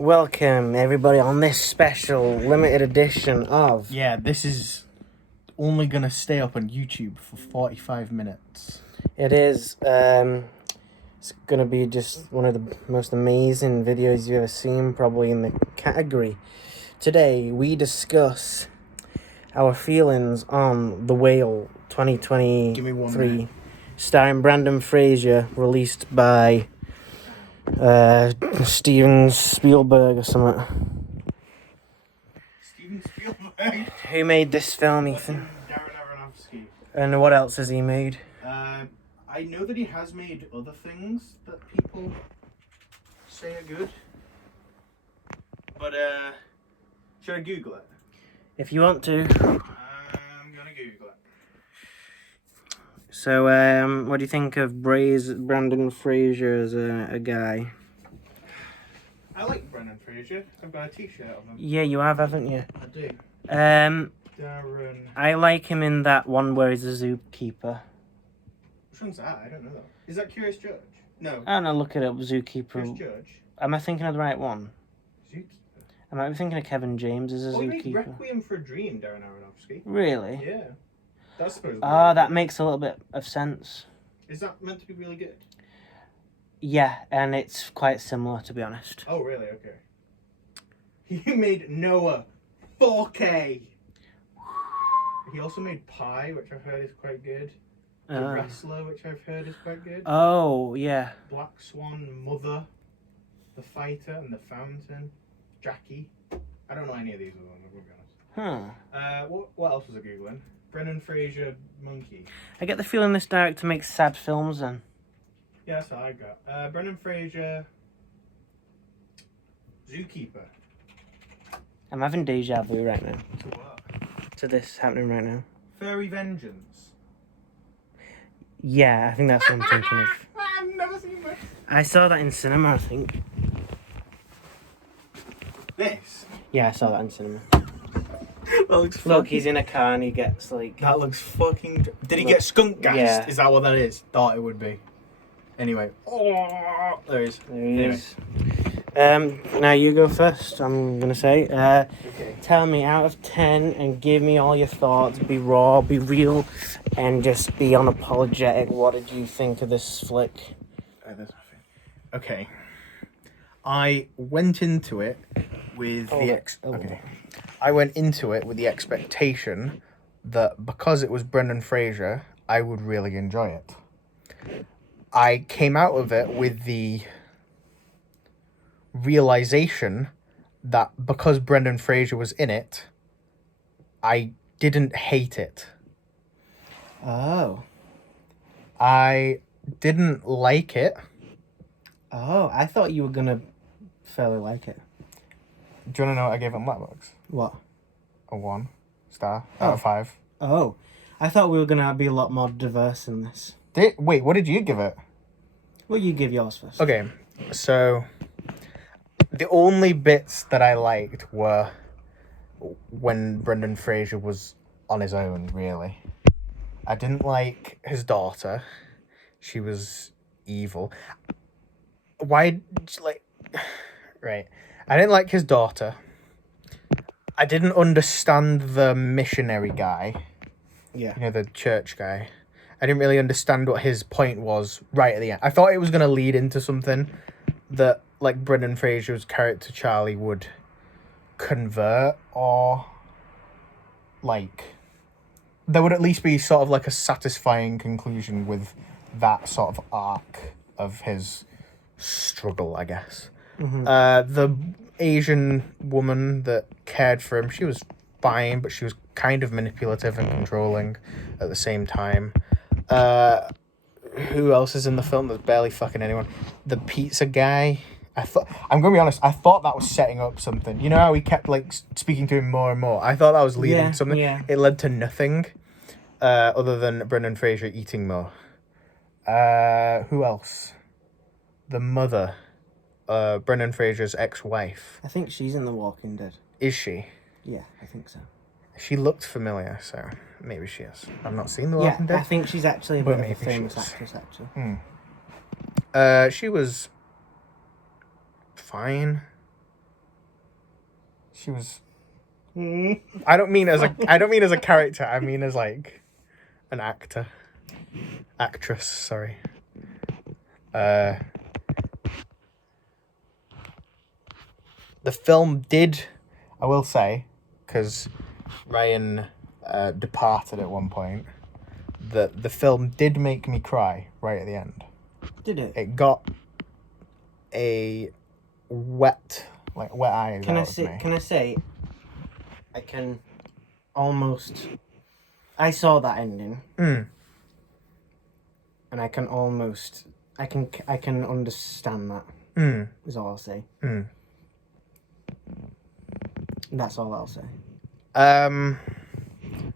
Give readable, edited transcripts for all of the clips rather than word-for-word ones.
Welcome, everybody, on this special limited edition of... Yeah, this is only going to stay up on YouTube for 45 minutes. It is, it's going to be just one of the most amazing videos you've ever seen, probably in the category. Today, we discuss our feelings on The Whale 2023. Give me 1 minute. Starring Brendan Fraser, released by... Steven Spielberg or something. Steven Spielberg. Who made this film, Ethan? Darren Aronofsky. And what else has he made? I know that he has made other things that people say are good. But, should I Google it? If you want to. I'm gonna Google it. So, what do you think of Brendan Fraser as a guy? I like Brendan Fraser. I've got a t-shirt of him. Yeah, you have, haven't you? I do. Darren. I I like him in that one where he's a zookeeper. Which one's that? I don't know that. Is that Curious Judge? No. I don't know, look it up, Curious zookeeper. Judge? Am I thinking of the right one? Zookeeper? I might be thinking of Kevin James as a Oh, he made zookeeper. Requiem for a Dream, Darren Aronofsky. Really? Yeah. That's supposed to be Ah, really that good. makes a little bit of sense. Is that meant to be really good? Yeah, and it's quite similar, to be honest. Oh, really? Okay. He made Noah 4K. He also made Pi, which I've heard is quite good. The Wrestler, which I've heard is quite good. Oh, yeah. Black Swan, Mother, The Fighter, and The Fountain. Jackie. I don't know any of these other ones, I'm going to be honest. Huh. What else was I Googling? Brendan Fraser, Monkey. I get the feeling this director makes sad films then. Yeah, that's what I got. Brendan Fraser, Zookeeper. I'm having deja vu right now. To what? To this happening right now. Furry Vengeance. Yeah, I think that's what I'm thinking of. I've never seen this. I saw that in cinema, I think. This? Yeah, I saw that in cinema. That looks Look, he's in a car and he gets like... That looks fucking... Did he get skunk gassed? Yeah. Is that what that is? Thought it would be. Anyway. Oh, there he is. There he Anyway. is. Now you go first, I'm going to say. Okay. Tell me out of 10 and give me all your thoughts. Be raw, be real, and just be unapologetic. What did you think of this flick? That's my thing. Okay. I went into it with I went into it with the expectation that because it was Brendan Fraser, I would really enjoy it. I came out of it with the realization that because Brendan Fraser was in it, I didn't hate it. Oh. I didn't like it. Oh, I thought you were going to fairly like it. Do you want to know what I gave it on Letterboxd? What? A 1 star out of 5. Oh. I thought we were going to be a lot more diverse in this. Wait, what did you give it? Well, you give yours first. Okay, so the only bits that I liked were when Brendan Fraser was on his own, really. I didn't like his daughter. She was evil. Right. I didn't like his daughter. I didn't understand the missionary guy. Yeah. You know, the church guy. I didn't really understand what his point was right at the end. I thought it was going to lead into something that, like, Brendan Fraser's character Charlie would convert, or, like, there would at least be sort of like a satisfying conclusion with that sort of arc of his struggle, I guess. Mm-hmm. The Asian woman that cared for him, she was fine, but she was kind of manipulative and controlling at the same time. Who else is in the film? There's barely fucking anyone. The pizza guy. I'm gonna be honest, I thought that was setting up something. You know how he kept like speaking to him more and more? I thought that was leading to something. Yeah. It led to nothing other than Brendan Fraser eating more. Who else? The mother. Brendan Fraser's ex-wife. I think she's in The Walking Dead. Is she? Yeah, I think so. She looked familiar, so maybe she is. I've not seen The Walking Yeah, I Dead. think she's actually a But bit of a maybe she famous is. actress, actually. She was fine. She was. I don't mean as a character. I mean as like an actress. Sorry. The film did, I will say, because Ryan departed at one point. The film did make me cry right at the end. Did it? It got a wet eyes. Can I out of say? me. Can I say? I can almost. I saw that ending, Mm. and I can almost. I can understand that. Mm. Is all I'll say. Mm. That's all I'll say.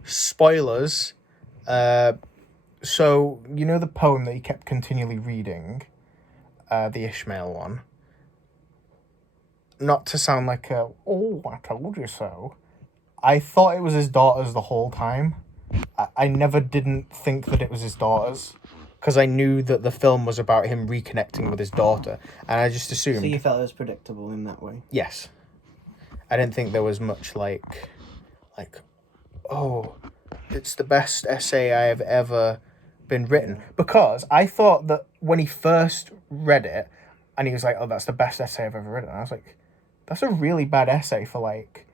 Spoilers. So you know the poem that he kept continually reading, the Ishmael one. Not to sound like I told you so. I thought it was his daughter's the whole time. I never didn't think that it was his daughter's, because I knew that the film was about him reconnecting with his daughter, and I just assumed. So you felt it was predictable in that way. Yes. I didn't think there was much like, oh, it's the best essay I have ever been written. Because I thought that when he first read it, and he was like, oh, that's the best essay I've ever written. And I was like, that's a really bad essay for like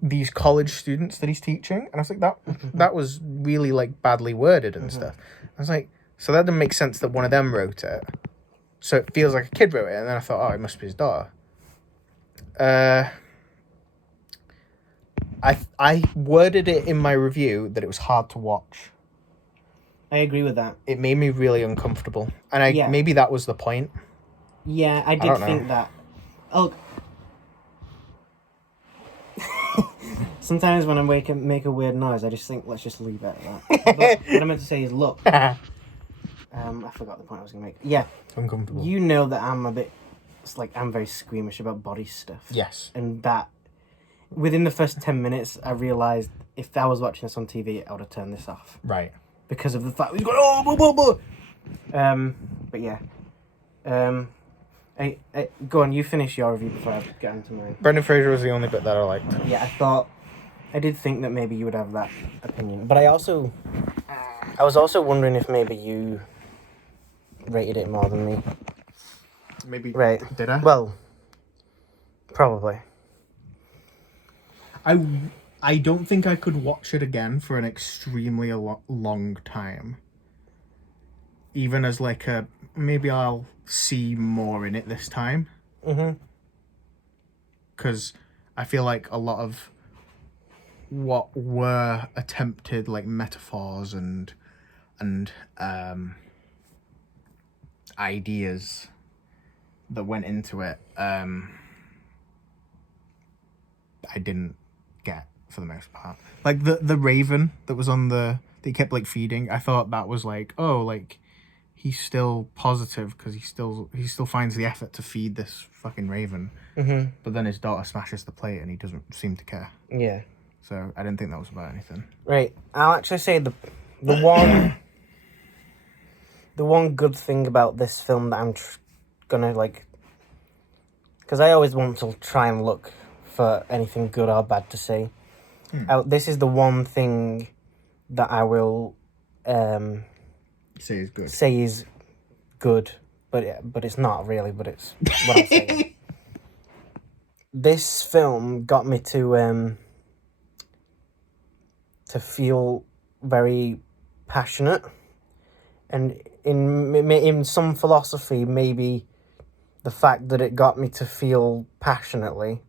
these college students that he's teaching. And I was like, that was really like badly worded and stuff. I was like, so that didn't make sense that one of them wrote it. So it feels like a kid wrote it. And then I thought, oh, it must be his daughter. I worded it in my review that it was hard to watch. I agree with that. It made me really uncomfortable, and maybe that was the point. Yeah, I did think that. Oh, sometimes when I make a weird noise, I just think let's just leave it at that. But what I meant to say is look. I forgot the point I was gonna make. Yeah, It's uncomfortable. you know that I'm a bit. It's like I'm very squeamish about body stuff. Yes. And that within the first 10 minutes, I realised if I was watching this on TV, I would have turned this off. Right. Because of the fact he's going, oh, blah, blah, blah. But yeah. Go on, you finish your review before I get into mine. Brendan Fraser was the only bit that I liked. Yeah, I did think that maybe you would have that opinion. But I was also wondering if maybe you rated it more than me. Maybe. Right. Did I? Well, probably. I don't think I could watch it again for an extremely long time. Even as like maybe I'll see more in it this time. Mm-hmm. Because I feel like a lot of what were attempted like metaphors and ideas that went into it, I didn't get for the most part. Like the raven that was on that he kept like feeding, I thought that was like, oh, like he's still positive because he still finds the effort to feed this fucking raven. Mm-hmm. But then his daughter smashes the plate and he doesn't seem to care. Yeah. So I didn't think that was about anything. Right. I'll actually say the one the one good thing about this film that I'm gonna like, because I always want to try and look for anything good or bad to say. This is the one thing that I will Say is good. say is good, but it's not really. But it's what I'm saying. This film got me to feel very passionate, and in some philosophy, maybe the fact that it got me to feel passionately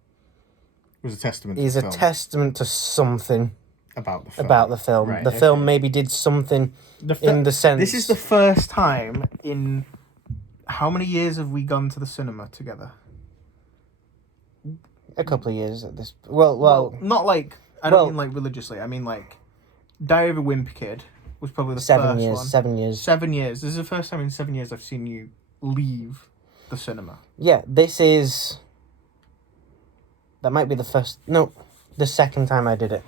was a testament. is a testament to something about the film. About the film. Right, the film maybe did something in the sense. This is the first time in how many years have we gone to the cinema together? A couple of years at this. Well, not like I don't mean like religiously. I mean like Diary of a Wimpy Kid was probably the 7 first years. one. 7 years. 7 years. This is the first time in 7 years I've seen you leave the cinema. Yeah, this is. That might be the first. No, the second time I did it.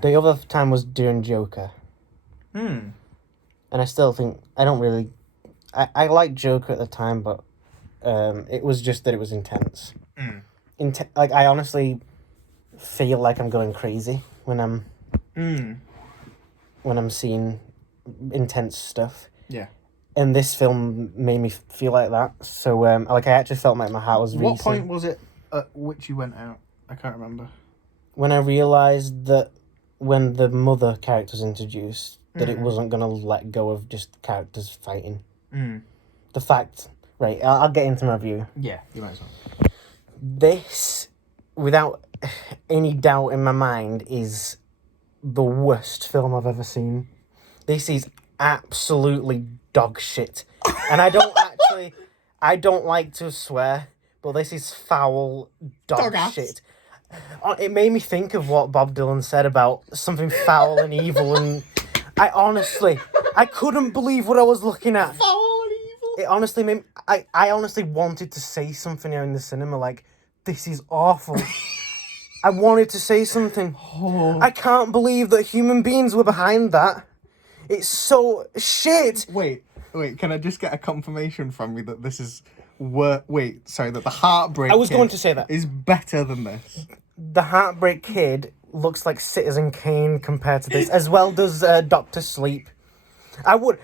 The other time was during Joker. And I still think I don't really. I liked Joker at the time, but it was just that it was intense. Like I honestly, feel like I'm going crazy when I'm seeing intense stuff. Yeah. And this film made me feel like that. So I actually felt like my heart was racing. What point was it at which you went out? I can't remember. When I realised that when the mother character was introduced, that it wasn't going to let go of just characters fighting. The fact... Right, I'll get into my view. Yeah, you might as well. This, without any doubt in my mind, is the worst film I've ever seen. This is absolutely dog shit. And I don't like to swear, but this is foul dog shit. It made me think of what Bob Dylan said about something foul and evil, and I couldn't believe what I was looking at. Foul and evil. It honestly made I honestly wanted to say something here in the cinema, like, this is awful. I wanted to say something. I can't believe that human beings were behind that. It's so shit. Wait, can I just get a confirmation from you that this is that the Heartbreak I was Kid going to say that. is better than this? The Heartbreak Kid looks like Citizen Kane compared to this, as well does Doctor Sleep. I would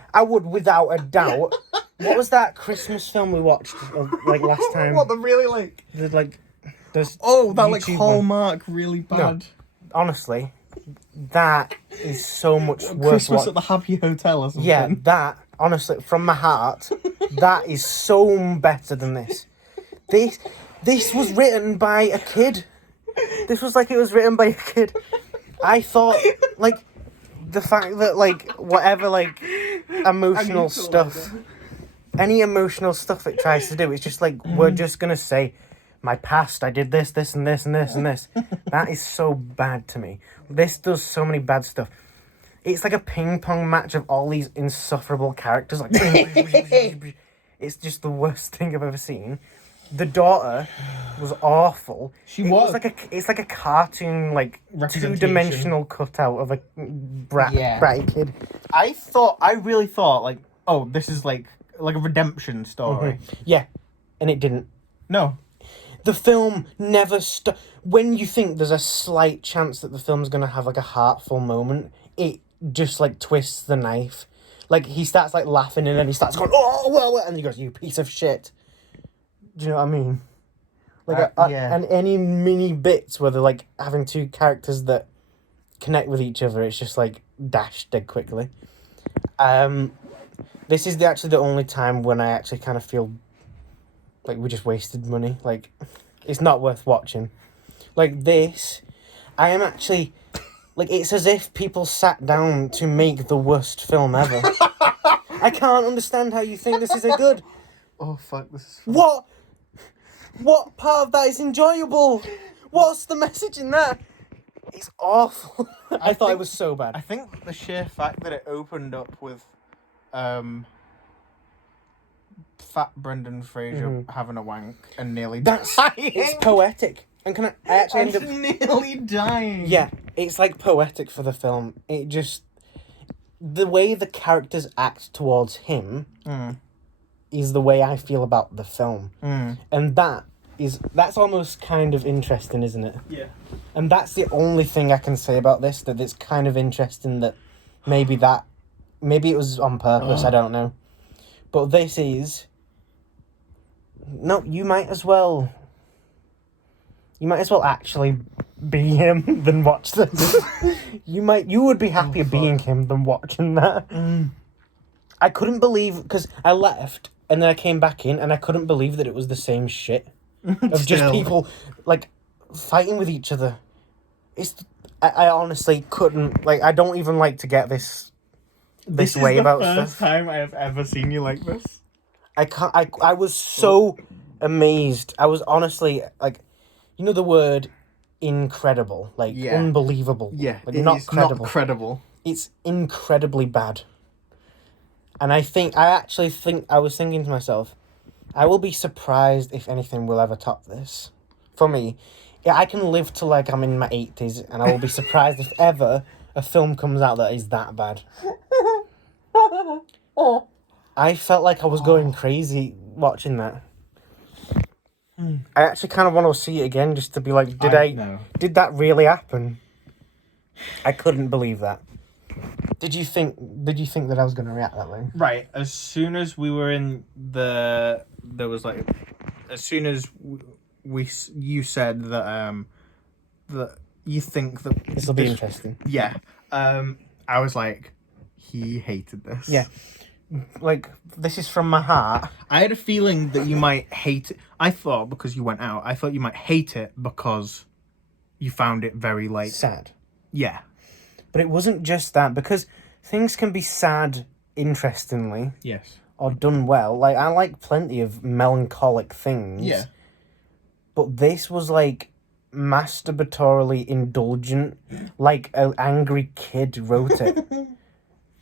without a doubt. What was that Christmas film we watched last time? What, the really There's that Hallmark really bad. No, honestly, that is so much worse. Christmas at the Happy Hotel or something. Yeah, that, honestly, from my heart, that is so better than this. This was written by a kid. This was it was written by a kid. I thought, the fact that, whatever, emotional stuff, any emotional stuff it tries to do, it's just we're just going to say, my past, I did this, this, and this, and this, and this. That is so bad to me. This does so many bad stuff. It's like a ping pong match of all these insufferable characters. It's just the worst thing I've ever seen. The daughter was awful. It's like a cartoon, two-dimensional cutout of a bratty kid. I really thought, this is like a redemption story. Mm-hmm. Yeah, and it didn't. No. The film never when you think there's a slight chance that the film's going to have a heartful moment, it just twists the knife. He starts laughing and then he starts going, oh, well, and he goes, you piece of shit. Do you know what I mean? Yeah. And any mini bits where they're having two characters that connect with each other, it's just dashed dead quickly. This is actually the only time when I actually kind of feel we just wasted money. It's not worth watching. This, I am actually... it's as if people sat down to make the worst film ever. I can't understand how you think this is a good... Oh, fuck, this is fun. What? What part of that is enjoyable? What's the message in that? It's awful. I thought it was so bad. I think the sheer fact that it opened up with... fat Brendan Fraser having a wank and nearly dying. It's poetic. And can I actually end up nearly dying. Yeah, it's poetic for the film. It just the way the characters act towards him is the way I feel about the film. And that's almost kind of interesting, isn't it? Yeah. And that's the only thing I can say about this, that it's kind of interesting that maybe it was on purpose, I don't know. But this is... No, you might as well actually be him than watch this. You would be happier being him than watching that. I couldn't believe, because I left and then I came back in and I couldn't believe that it was the same shit of just people fighting with each other. I honestly couldn't, I don't even like to get this way about stuff. This is the first time I have ever seen you like this. I was so amazed. I was honestly you know the word incredible, unbelievable. Yeah, not credible. It's incredibly bad. And I actually think I was thinking to myself, I will be surprised if anything will ever top this. For me, I can live till I'm in my 80s, and I will be surprised if ever a film comes out that is that bad. I felt like I was going crazy watching that. I actually kind of want to see it again just to be like, No. did that really happen? I couldn't believe that. Did you think that I was going to react that way? Right. As soon as we were in there was like, as soon as you said that that you think that This will be interesting. Yeah. I was like, he hated this. Yeah. Like, this is from my heart. I had a feeling that you might hate it. I thought because you went out, I thought you might hate it because you found it very like Sad. yeah. But it wasn't just that, because things can be sad interestingly Yes. or done well. Like, I like plenty of melancholic things. Yeah. But this was like masturbatorily indulgent, like an angry kid wrote it.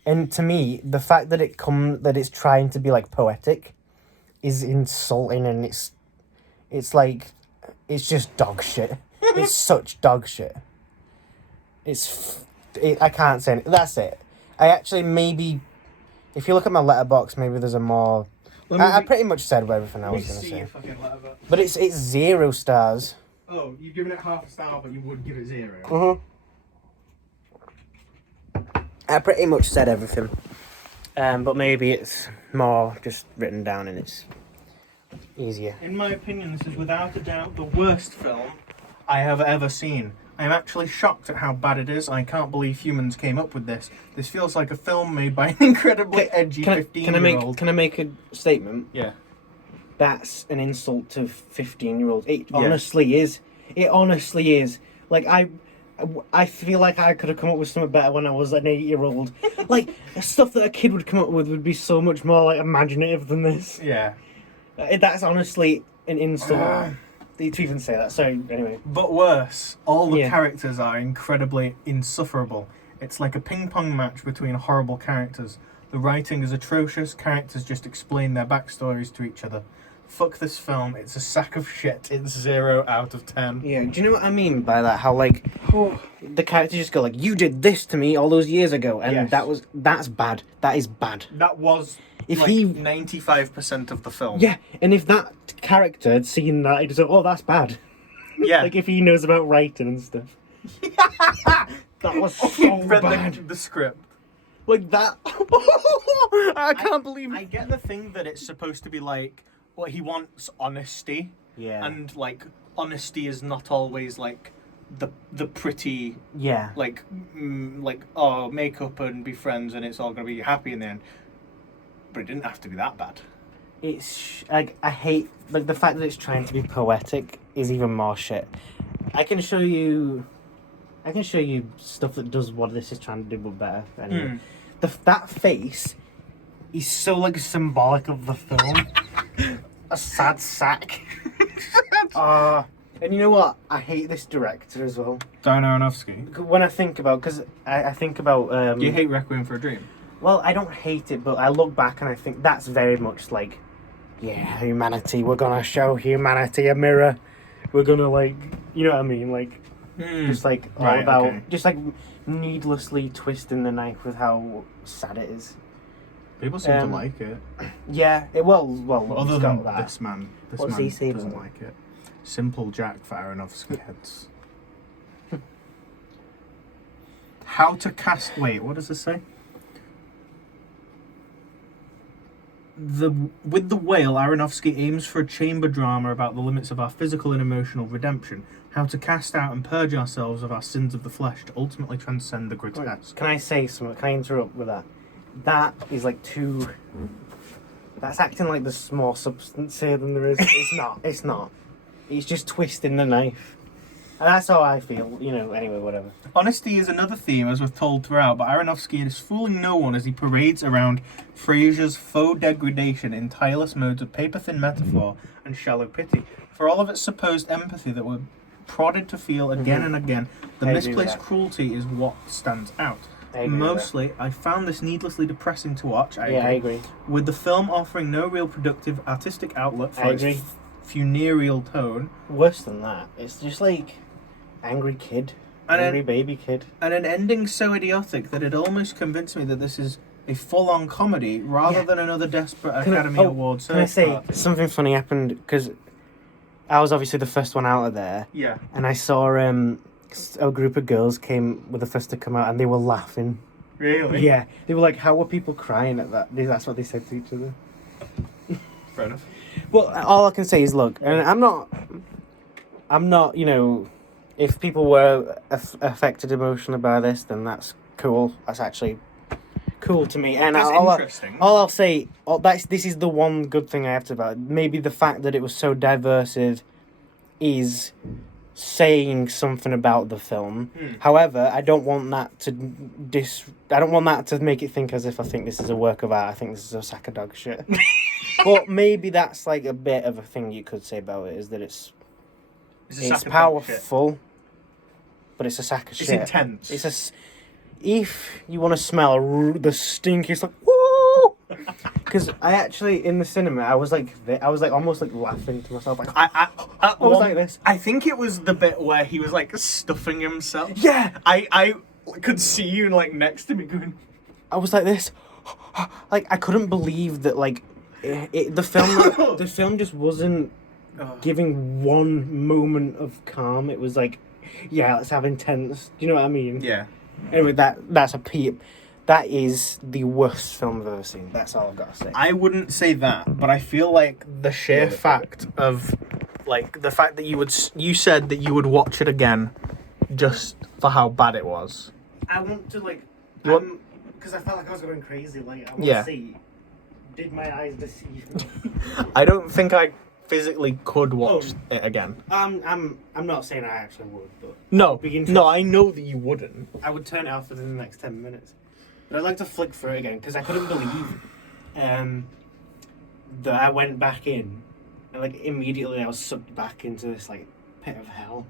And to me, the fact that it's trying to be like poetic is insulting, and it's like, it's just dog shit. It's such dog shit. I can't say it. That's it. I actually, maybe, if you look at my letterbox, maybe there's a more. I pretty much said everything I was gonna say. But it's 0 stars. Oh, you've given it half a star, but you would give it 0. Mm-hmm. I pretty much said everything. But maybe it's more just written down and it's easier. In my opinion, this is without a doubt the worst film I have ever seen. I am actually shocked at how bad it is. I can't believe humans came up with this. This feels like a film made by an incredibly edgy 15-year-old. Can I make a statement? Yeah. That's an insult to 15-year-olds. It honestly is. It honestly is. Like, I feel like I could have come up with something better when I was an 8-year-old. Like, the stuff that a kid would come up with would be so much more like imaginative than this. Yeah. That's honestly an insult. To even say that. Sorry, anyway. But worse, all the characters are incredibly insufferable. It's like a ping-pong match between horrible characters. The writing is atrocious. Characters just explain their backstories to each other. Fuck this film. It's a sack of shit. It's 0 out of 10. Yeah, do you know what I mean by that? How, like, the characters just go, like, you did this to me all those years ago, and that's bad. That is bad. That was, if like, he 95% of the film. Yeah, and if that character had seen that, he'd just go, oh, that's bad. Yeah. Like, if he knows about writing and stuff. That was so bad. The script. Like, that... I can't believe... I get the thing that it's supposed to be, like, what he wants honesty. Yeah. And, like, honesty is not always, like, the pretty... Yeah. Like, oh, make up and be friends and it's all going to be happy in the end. But it didn't have to be that bad. It's, like, I hate... Like, the fact that it's trying to be poetic is even more shit. I can show you stuff that does what this is trying to do, but better. Anyway. That face is so, like, symbolic of the film. A sad sack. And you know what? I hate this director as well. Darren Aronofsky. When I think about... Because I think about... Do you hate Requiem for a Dream? Well, I don't hate it, but I look back and I think that's very much like... Yeah, humanity. We're going to show humanity a mirror. We're going to, like... You know what I mean? Like... Just like all about just like needlessly twisting the knife with how sad it is. People seem to like it. Yeah, well. Other than this man What's he saying doesn't like it. Simple Jack for Aronofsky heads. How to cast. Wait, what does this say? With The Whale, Aronofsky aims for a chamber drama about the limits of our physical and emotional redemption. How to cast out and purge ourselves of our sins of the flesh to ultimately transcend the grotesque. Can I say something? Can I interrupt with that? That is like too... That's acting like there's more substance here than there is. It's not. It's not. It's just twisting the knife. And that's how I feel. You know, anyway, whatever. Honesty is another theme, as we've told throughout, but Aronofsky is fooling no one as he parades around Frasier's faux degradation in tireless modes of paper-thin metaphor and shallow pity. For all of its supposed empathy that we're prodded to feel again and again, the misplaced cruelty is what stands out. Mostly, I found this needlessly depressing to watch. I agree. With the film offering no real productive artistic outlet for its funereal tone. Worse than that, it's just like angry kid, angry baby kid. And an ending so idiotic that it almost convinced me that this is a full-on comedy rather than another desperate Academy Award. Can I say something funny happened? Because I was obviously the first one out of there, Yeah. and I saw a group of girls were the first to come out, and they were laughing. Really? Yeah, they were like, "How were people crying at that?" That's what they said to each other. Fair enough. Well, all I can say is, look, and I'm not, if people were affected emotionally by this, then that's cool. That's actually cool to me. And That's all interesting. I'll say, this is the one good thing I have to about it. Maybe the fact that it was so diversive is saying something about the film. However, I don't want that to make it think as if I think this is a work of art. I think this is a sack of dog shit. But maybe that's like a bit of a thing you could say about it, is that it's powerful, but it's a sack of shit. It's intense. If you want to smell the stinkiest, like, woo! Because I actually, in the cinema, I was like almost like laughing to myself. Like, I was like this. I think it was the bit where he was like stuffing himself. Yeah! I could see you like next to me going. I was like this. Like, I couldn't believe that, like, the film just wasn't giving one moment of calm. It was like, yeah, let's have intense. Do you know what I mean? Yeah. Anyway, that's a peep. That is the worst film I've ever seen. That's all I've got to say. I wouldn't say that, but I feel like the sheer fact of, like, the fact that you said that you would watch it again, just for how bad it was. I want to, like, because I felt like I was going crazy. Like, I want to see. Did my eyes deceive me? I don't think I physically could watch it again. I'm not saying I actually would, but No, I know that you wouldn't. I would turn it off within the next 10 minutes. But I'd like to flick through it again, because I couldn't believe that I went back in, and like immediately I was sucked back into this like pit of hell.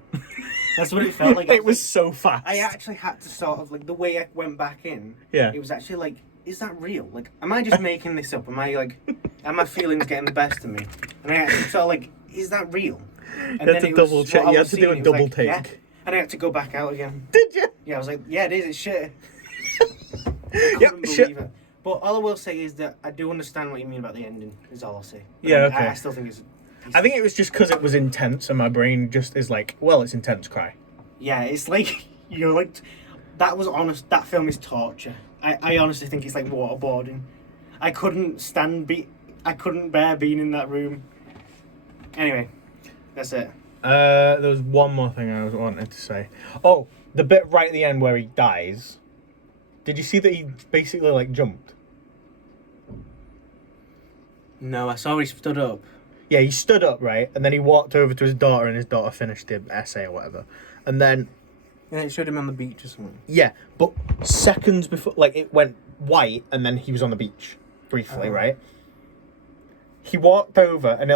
That's what it felt like. It was so fast. I actually had to sort of, like, the way I went back in, Yeah. it was actually like, is that real? Like, am I just making this up? Are my feelings getting the best of me? And I actually sort of like, is that real? And you had to double check. You had to do a double take. Yeah. And I had to go back out again. Did you? Yeah, I was like, yeah, it is. It's shit. Yep, Believe it. But all I will say is that I do understand what you mean about the ending. Is all I'll say. Yeah, okay. I still think it's. I think it was just because it was intense, and my brain just is like, well, it's intense. Cry. Yeah, it's like you're like, that was honest. That film is torture. I honestly think it's like waterboarding. I couldn't bear being in that room. Anyway, that's it. There was one more thing I wanted to say. Oh, the bit right at the end where he dies. Did you see that he basically like jumped? No, I saw he stood up. Yeah, he stood up, right? And then he walked over to his daughter, and his daughter finished the essay or whatever. And then... And it showed him on the beach or something. Yeah, but seconds before... Like, it went white, and then he was on the beach. Briefly, right? He walked over, and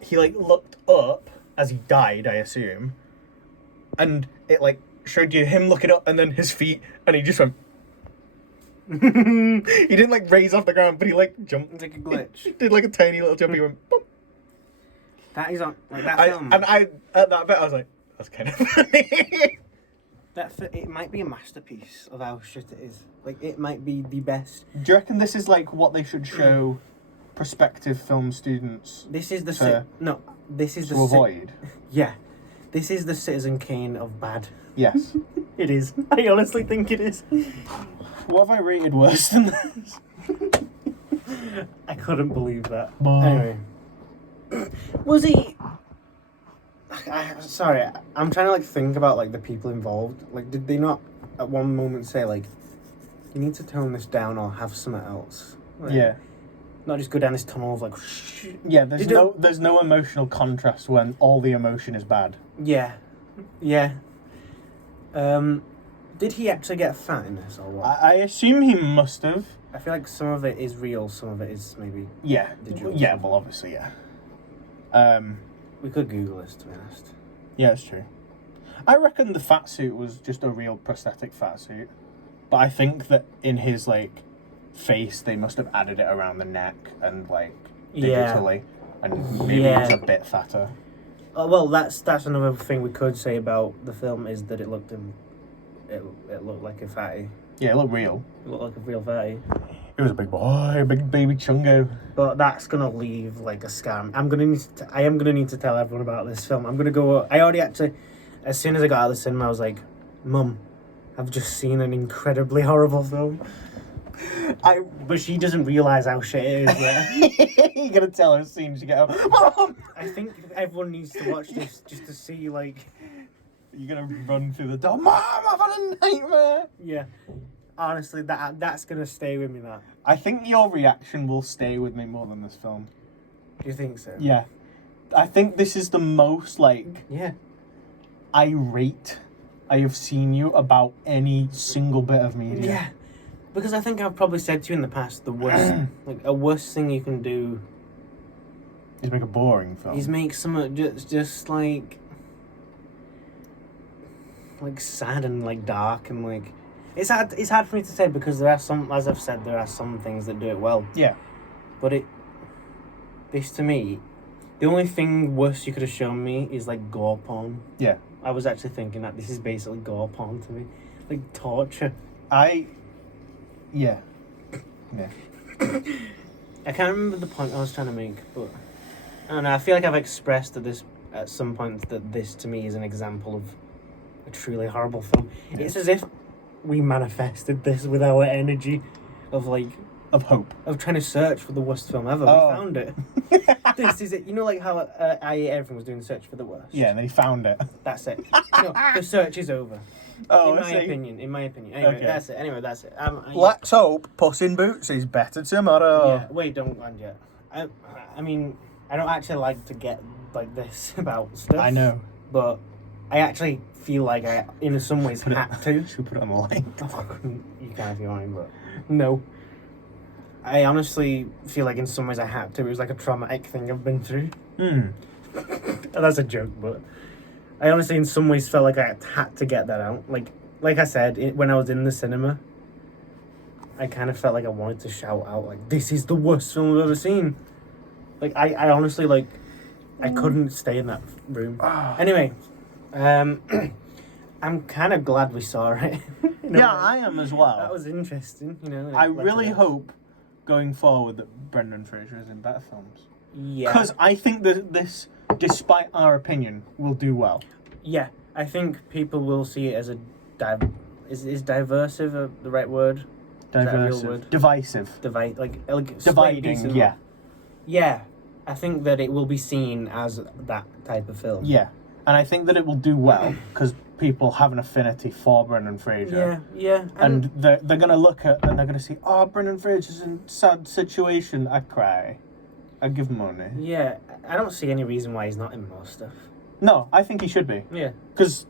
he looked up as he died, I assume. And it, showed you him looking up, and then his feet, and he just went... He didn't raise off the ground, but he jumped. It's like a glitch. He did a tiny little jump. He went boom. That is on that film. And I at that bit I was like, that's kind of funny. It might be a masterpiece of how shit it is. It might be the best. Do you reckon this is what they should show prospective film students? This is the to avoid. Yeah, this is the Citizen Kane of bad. Yes, it is. I honestly think it is. What have I rated worse than this? I couldn't believe that. Anyway. Was he... Sorry, I'm trying to think about the people involved. Did they not at one moment say you need to tone this down or have something else? Yeah. Not just go down this tunnel of shh. Yeah, there's no emotional contrast when all the emotion is bad. Yeah. Yeah. Did he actually get fat in this or what? I assume he must have. I feel like some of it is real, some of it is maybe... Yeah. digital. Yeah, well, obviously, yeah. We could Google this, to be honest. Yeah, it's true. I reckon the fat suit was just a real prosthetic fat suit. But I think that in his, face, they must have added it around the neck and, digitally. Yeah. And maybe it was a bit fatter. Well, that's another thing we could say about the film, is that it looked like a fatty. Yeah, it looked real. It looked like a real fatty. He was a big boy, big baby Chungo. But that's gonna leave like a scar. I am gonna need to tell everyone about this film. I'm gonna go. I already actually, as soon as I got out of the cinema, I was like, "Mum, I've just seen an incredibly horrible film." But she doesn't realise how shit it is yet. You're gonna tell her as soon as you get home. Mom! I think everyone needs to watch this just to see, like... You're gonna run through the door. Mom, I've had a nightmare! Yeah. Honestly, that's gonna stay with me, that. I think your reaction will stay with me more than this film. Do you think so? Yeah. I think this is the most, like, Yeah. irate I have seen you about any single bit of media. Yeah. Because I think I've probably said to you in the past, the worst, like, a worst thing you can do Is make a boring film. is make something just like sad and, like, dark and, like... It's hard for me to say because there are some, as I've said, there are some things that do it well. Yeah. But this to me, the only thing worse you could have shown me is, like, gore porn. Yeah. I was actually thinking that this is basically gore porn to me. Like, torture. Yeah. I can't remember the point I was trying to make, but... I don't know, I feel like I've expressed at some point that this to me is an example of a truly horrible film. Yeah. It's as if we manifested this with our energy of, like... Of hope. Of trying to search for the worst film ever. Oh. We found it. This is it. You know, like how I Ate Everything was doing the search for the worst? Yeah, and they found it. That's it. No, the search is over. Oh, in I my see. opinion. Anyway, Okay. that's it. That's it. Let's hope Puss in Boots is better tomorrow. Yeah, wait, don't land yet. I mean, I don't actually like to get like this about stuff. I know. But I actually feel like I, in some ways, had to. Should we put it on the line? You can if you want, but no. I honestly feel like in some ways I had to. It was like a traumatic thing I've been through. That's a joke, but I honestly in some ways felt like I had to get that out. Like I said, when I was in the cinema, I kind of felt like I wanted to shout out, like, this is the worst film I've ever seen. Like, I honestly, like, I couldn't stay in that room. Anyway, I'm kind of glad we saw it. Yeah, I am as well. That was interesting, you know. I really hope going forward that Brendan Fraser is in better films. Yeah. Because I think that this, despite our opinion, will do well. Yeah, I think people will see it as a... Is diversive the right word? Is that a real word? Divisive. Dividing, yeah. Yeah, I think that it will be seen as that type of film. Yeah. And I think that it will do well, because people have an affinity for Brendan Fraser. Yeah. And they're going to look at and they're going to see, oh, Brendan Fraser's in a sad situation. I'd cry. I'd give him money. Yeah, I don't see any reason why he's not in more stuff. No, I think he should be. Yeah. Because,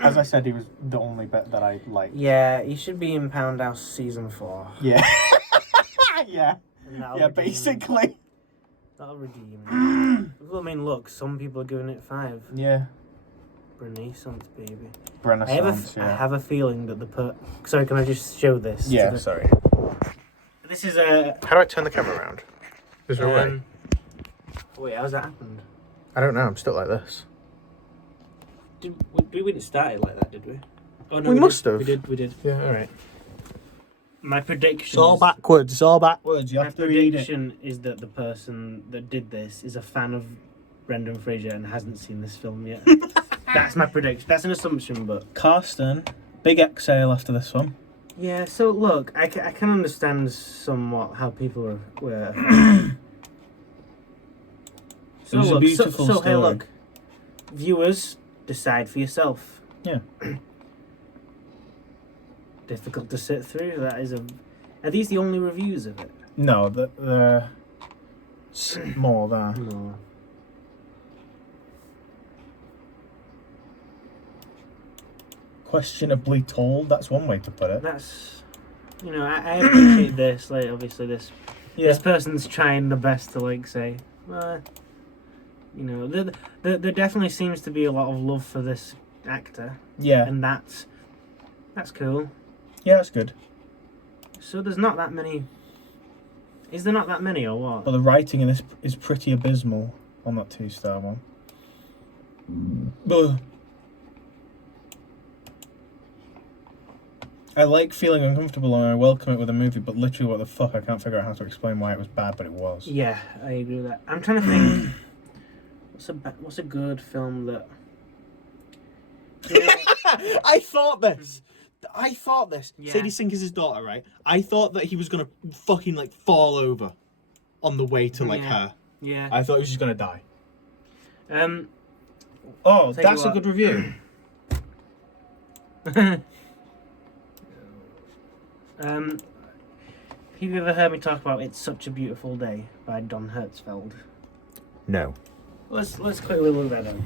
as I said, he was the only bit that I liked. Yeah, he should be in Pound House Season 4. Yeah. Yeah. And that'll Yeah, redeem- basically. That'll redeem it. Well, I mean, look, some people are giving it 5. Yeah. Renaissance, baby. Renaissance, I have a feeling that Sorry, can I just show this? Yeah, to the... sorry. This is a... How do I turn the camera around? Is there a way? Wait, how's that happened? I don't know, I'm stuck like this. We didn't start it like that, did we? Oh, no, We must did. have. We did. Yeah, alright. My prediction. It's all backwards, it's all backwards. You My have to read it. prediction is that the person that did this is a fan of Brendan Fraser and hasn't seen this film yet. That's my prediction. That's an assumption, but Carsten, big exhale after this one. yeah. So look, I can understand somewhat how people were. It was a beautiful So hey, story. look, viewers, decide for yourself. Yeah. Difficult to sit through. That is Are these the only reviews of it? No, the more there. No. Questionably told, that's one way to put it. That's, I appreciate this. Like, obviously, this person's trying the best to, like, say, there definitely seems to be a lot of love for this actor, Yeah. and that's cool. Yeah, that's good. So there's not that many. Is there not that many, or what? But the writing in this is pretty abysmal on that 2-star one. Ugh. I like feeling uncomfortable and I welcome it with a movie, but literally what the fuck, I can't figure out how to explain why it was bad, but it was. Yeah, I agree with that. I'm trying to think. What's a good film that? You know, I thought this. Yeah. Sadie Sink is his daughter, right? I thought that he was gonna fucking like fall over on the way to like Yeah. her. yeah. I thought he was just gonna die. Tell Oh, you that's a what. good review. Have you ever heard me talk about "It's Such a Beautiful Day" by Don Hertzfeld? No. Let's quickly look that up.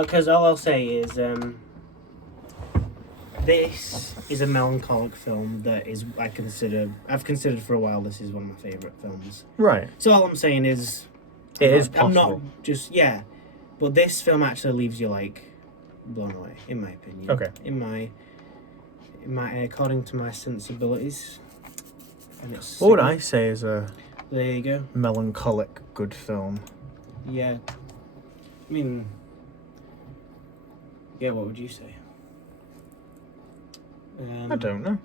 Because all I'll say is this is a melancholic film that I've considered for a while. This is one of my favourite films. Right. So all I'm saying is, It is I'm possible. not just but this film actually leaves you like blown away, in my opinion. Okay. In my according to my sensibilities, and it's What would I say is a There you go. melancholic good film? Yeah. I mean, yeah. What would you say? I don't know.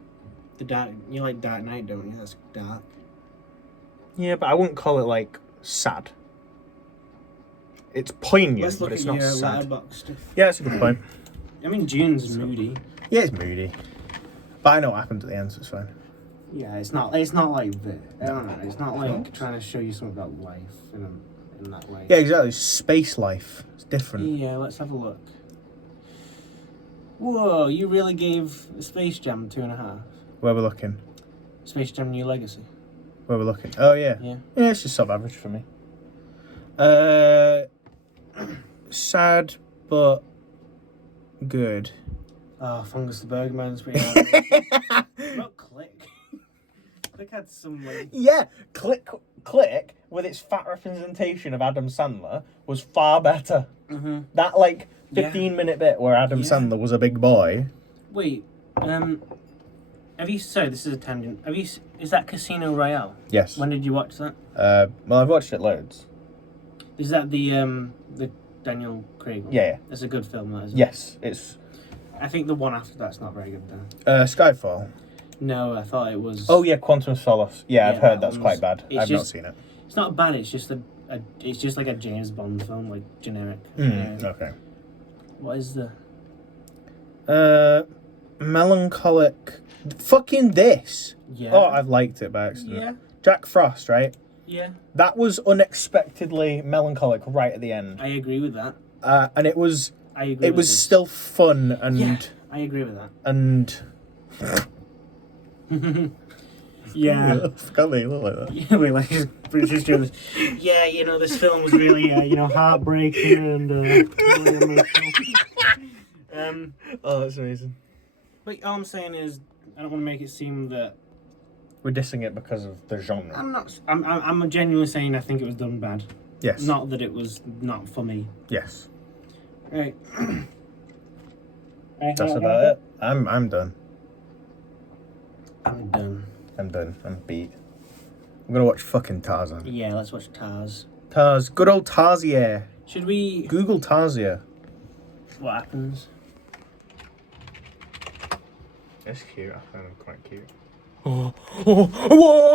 The dark. You like Dark Knight, don't you? That's dark. Yeah, but I wouldn't call it like sad. It's poignant, Let's look but it's at not your sad. letterbox stuff. Yeah, that's a good point. I mean, June's moody. Yeah, it's moody. But I know what happened at the end, so it's fine. Yeah, it's not like the. I don't know. It's not like trying to show you something about life in that way. Yeah, exactly. Space life. It's different. Yeah, let's have a look. Whoa, you really gave Space Jam 2.5. Where we're looking. Space Jam New Legacy. Where we're looking. Oh, yeah. Yeah. Yeah, it's just sub-average for me. Sad, but good. Oh, Fungus the Bergman's pretty hard. Not Click. Click had some like... Yeah, Click, with its fat representation of Adam Sandler, was far better. Mm-hmm. That, like, Yeah. 15-minute bit where Adam Yeah. Sandler was a big boy. Wait, have you... Sorry, this is a tangent. Is that Casino Royale? Yes. When did you watch that? Well, I've watched it loads. Is that the Daniel Craig one? Yeah. That's a good film, that is. Yes, it's I think the one after that's not very good, though. Skyfall. No, I thought it was... Oh, yeah, Quantum of Solace. Yeah, I've Yeah, heard that that's one quite was- bad. it's I've not just- seen it. It's not bad, it's just it's just like a James Bond film, like generic. Okay. What is the... Melancholic. Fucking this. Yeah. Oh, I've liked it by accident. Yeah, Jack Frost, right? yeah. That was unexpectedly melancholic right at the end. I agree with that. And it was I agree it with was this. still fun and Yeah, I agree with that. and Yeah. I forgot they look like that. Yeah, wait, like, just doing this. Yeah, this film was really, heartbreaking and really emotional. Oh, that's amazing. But all I'm saying is, I don't want to make it seem that We're dissing it because of the genre. I'm not. I'm genuinely saying I think it was done bad. Yes. Not that it was not for me. Yes. Right. That's about it. I'm done. I'm done. I'm done. I'm beat. I'm gonna watch fucking Tarzan. Yeah, let's watch Tars. Good old Tarsier. Should we? Google Tarsier. What happens? It's cute. I find him quite cute. Whoa!